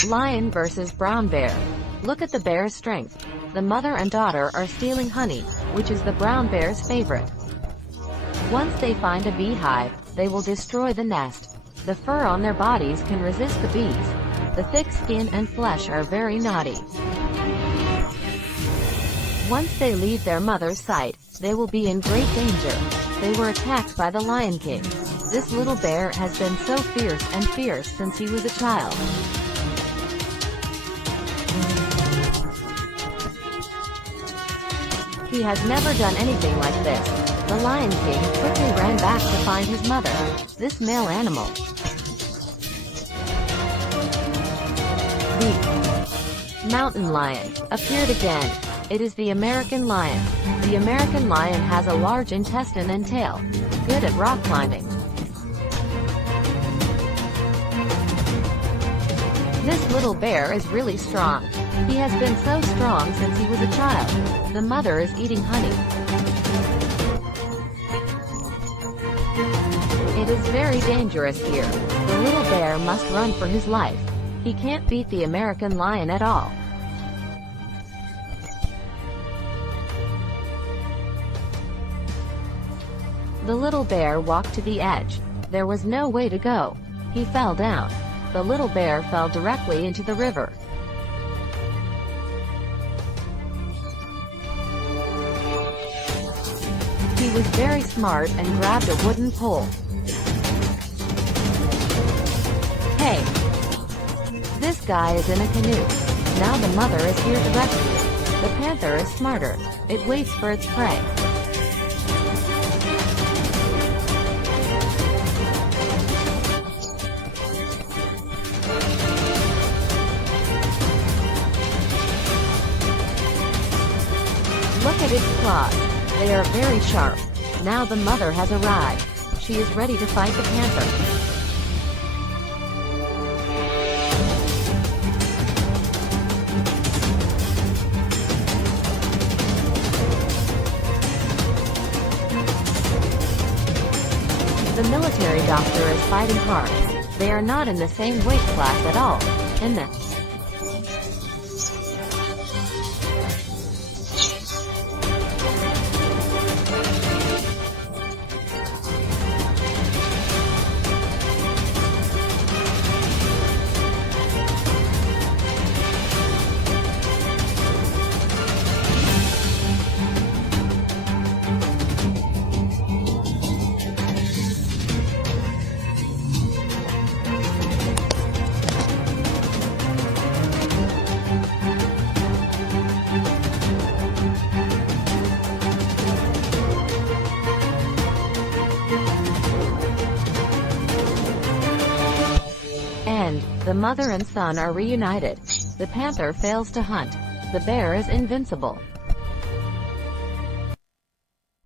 Lion versus brown bear. Look at the bear's strength. The mother and daughter are stealing honey, which is the brown bear's favorite. Once they find a beehive, they will destroy the nest. The fur on their bodies can resist the bees. The thick skin and flesh are very naughty. Once they leave their mother's sight, they will be in great danger. They were attacked by the Lion King. This little bear has been so fierce since he was a child. He has never done anything like this. The Lion King quickly ran back to find his mother. This male animal. The mountain lion appeared again. It is the American lion. The American lion has a large intestine and tail. Good at rock climbing. This little bear is really strong. He has been so strong since he was a child. The mother is eating honey. It is very dangerous here. The little bear must run for his life. He can't beat the American lion at all. The little bear walked to the edge. There was no way to go. He fell down. The little bear fell directly into the river. He was very smart and grabbed a wooden pole. Hey! This guy is in a canoe. Now the mother is here to rescue. The panther is smarter. It waits for its prey. Look at its claws. They are very sharp. Now the mother has arrived. She is ready to fight the panther. The military doctor is fighting hard. They are not in the same weight class at all. In the The mother and son are reunited. The panther fails to hunt. The bear is invincible.